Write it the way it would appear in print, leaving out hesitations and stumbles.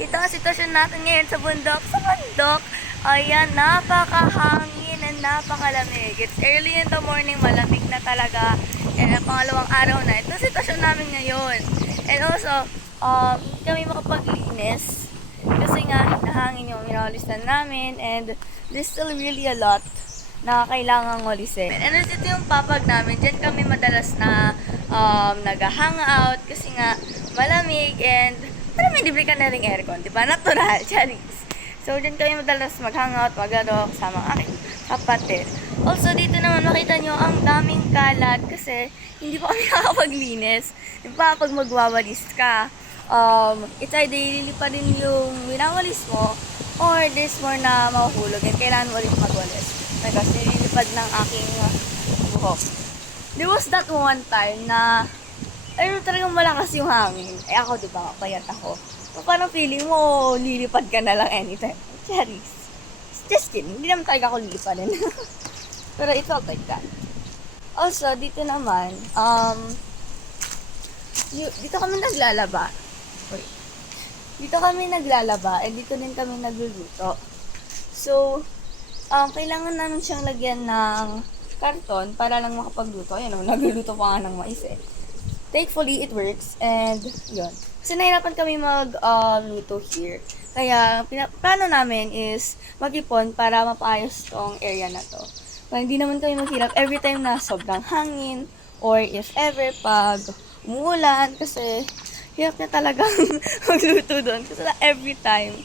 Ito ang sitwasyon natin ngayon sa bundok. Sa bundok, ayan, napakahangin and napakalamig. It's early in the morning, malamig na talaga. And ang pangalawang araw na. Ito ang sitwasyon namin ngayon. And also, hindi kami makapaglinis. Kasi nga, nahangin yung minawalisan namin. And there's still really a lot na kailangang walisin. And ito yung papag namin. Diyan kami madalas na nag-hangout kasi nga malamig and may libre ka na ring aircon, di ba? Natural, Charis. So, dyan kami madalas mag-hangout, mag-ano, kasama ang aking kapatid. Also, dito naman makita nyo ang daming kalat kasi hindi pa kami nakakapaglinis. Di ba, pag magwawalis ka, it's either lilipa rin yung winawalis mo or there's more na mahuhulog and kailangan mo rin magwalis. Kasi nilipad ng aking buhok. There was that one time na ayun talagang malakas yung hangin. Eh ako, diba, payat ako. So, parang feeling mo, lilipad ka na lang anytime. Charis. Just kidding. Hindi naman talaga ako lilipadin. Pero it felt like that. Also, dito naman, dito kami naglalaba. Wait. Dito kami naglalaba, and dito din kami nagluluto. So, kailangan namin siyang lagyan ng karton para lang makapagluto. Ayan o, nagluluto pa nga ng mais eh. Thankfully, it works. And, yun. Kasi nahirapan kami mag-luto here. Kaya, plano namin is mag-ipon para mapaayos tong area na to. Kaya hindi naman kami maghirap every time na sobrang hangin or if ever pag umuulan kasi hirap na talagang magluto doon. Kasi every time